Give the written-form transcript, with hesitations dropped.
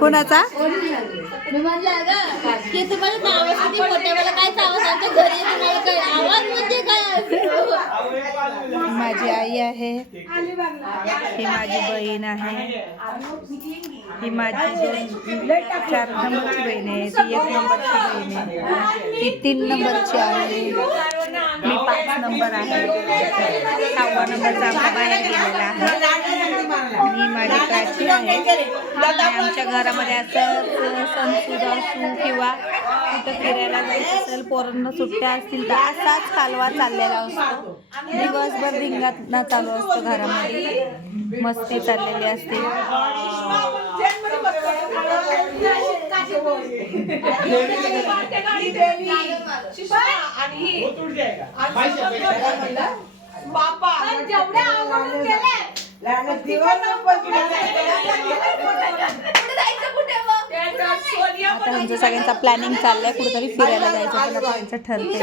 कोणाचा? मी म्हणलं अगं की तुम्हाला नावासाठी मोठ्या मला काय आवाज आमच्या घरी तुम्हाला काय आवाज म्हणजे काय? माझी आई आहे, ही माझी बहीण आहे, ही माझी 4 नंबरची बहीण आहे, ती 1 नंबरची बहीण आहे, ती 3 नंबरची आहे, मी 5 नंबर आहे, 6वा नंबरचा आमचा बाहेर गेलेला आहे आणि माझी प्राची आहे. आमच्या घरामध्ये असं सणसूद असू किंवा कुठं फिरायला जायचं असेल, पोरांना सुट्ट्या असतील तर असाच कालवा चाललेला असतो. दिवसभर धिंगाणा चालू असतो घरामध्ये, मस्ती चाललेली असते. आता आमचं सगळ्यांचा प्लॅनिंग चाललंय कुठेतरी फिरायला जायचं, पण आता आमचं ठरतंय.